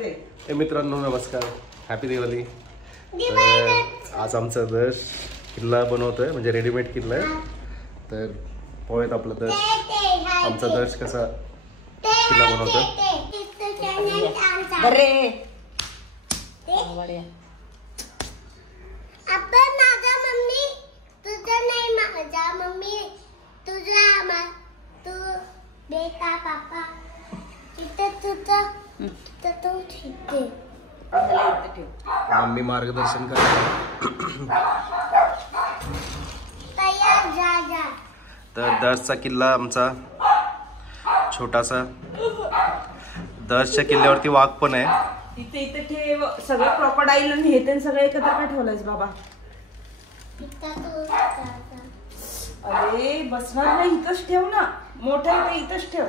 हे मित्रांनो नमस्कार, हॅपी दिवाळी। आज आमचा दर्श किल्ला बनवतोय, म्हणजे रेडीमेड किल्ला आहे। तर पोहेत आपला दर्श, आमचा दर्श कसा किल्ला बनवतोय। बेटा पापा मम्मी मार्गदर्शन करते। तर दर्शचा किल्ला आमचा छोटासा, दर्शच्या किल्ल्यावरती वाघ पण आहे। इथे ठेव सगळं क्रोकोडाईल आणि हे ते सगळं एकत्र काय ठेवलंयस बाबा? अरे बसणार नाही, इथंच ठेव ना, मोठा आहे इथंच ठेव।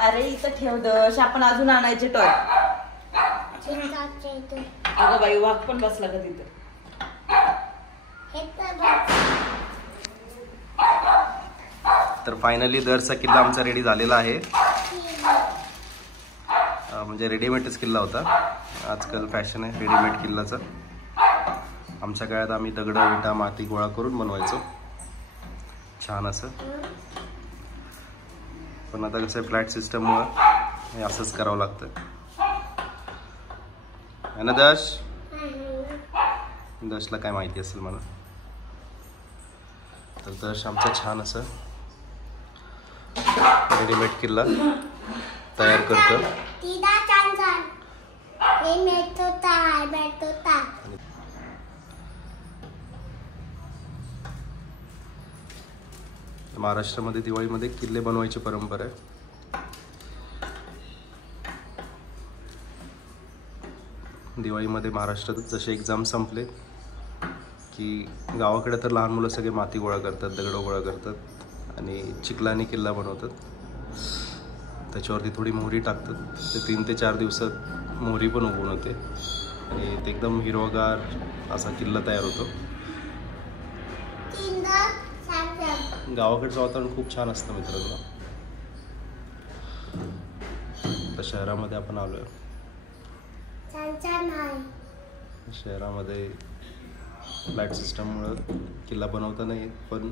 अरे इथं ठेव दश, आपण अजून आणायचे टॉय। अगं बाई वाघ पण बसला का तिथं? तर फायनली दर्शचा किल्ला आमचा रेडी झालेला आहे। म्हणजे रेडीमेडच किल्ला होता, आजकाल फॅशन आहे रेडीमेड किल्लाचा। आमच्या काळात आम्ही दगड विटा माती गोळा करून बनवायचो छान असं, पण आता कसं फ्लॅट सिस्टममुळे हे असंच करावं लागतं है ना दश? दशला काय माहिती असेल मला। तर दश आमचा छान असं रेडीमेड किल्ला तयार करतो। महाराष्ट्रामध्ये दिवाळीमध्ये किल्ले बनवायची परंपरा आहे। दिवाळीमध्ये महाराष्ट्रात जसे एक्झाम संपले की गावाकडे तर लहान मुलं सगळे माती गोळा करतात, दगड गोळा करतात आणि चिखलाने किल्ला बनवतात। त्याच्यावरती थोडी मोहरी टाकतात, ते 3 ते 4 दिवसात मोहरी पण उगवून होते आणि ते एकदम हिरवागार असा किल्ला तयार होतो। गावाकडचं वातावरण खूप छान असतं मित्रांनो। तर शहरामध्ये आपण आलोय, शहरामध्ये फ्लॅट सिस्टममुळे किल्ला बनवता नाही येत, पण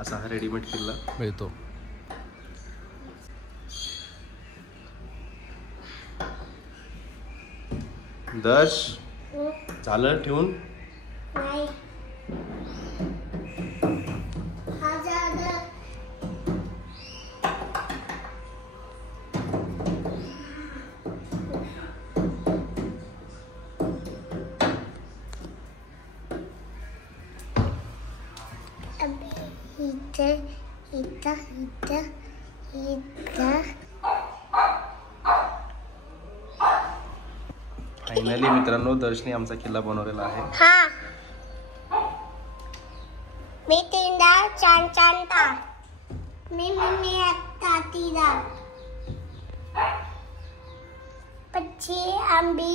असा हा रेडीमेड किल्ला मिळतो। दश झालं ठेवून? फायनली मित्रांनो दर्शनी आमचा किल्ला बनवलेला आहे। मी तीनदा चांदा मी मम्मी आता तीदा पच्छी आंबी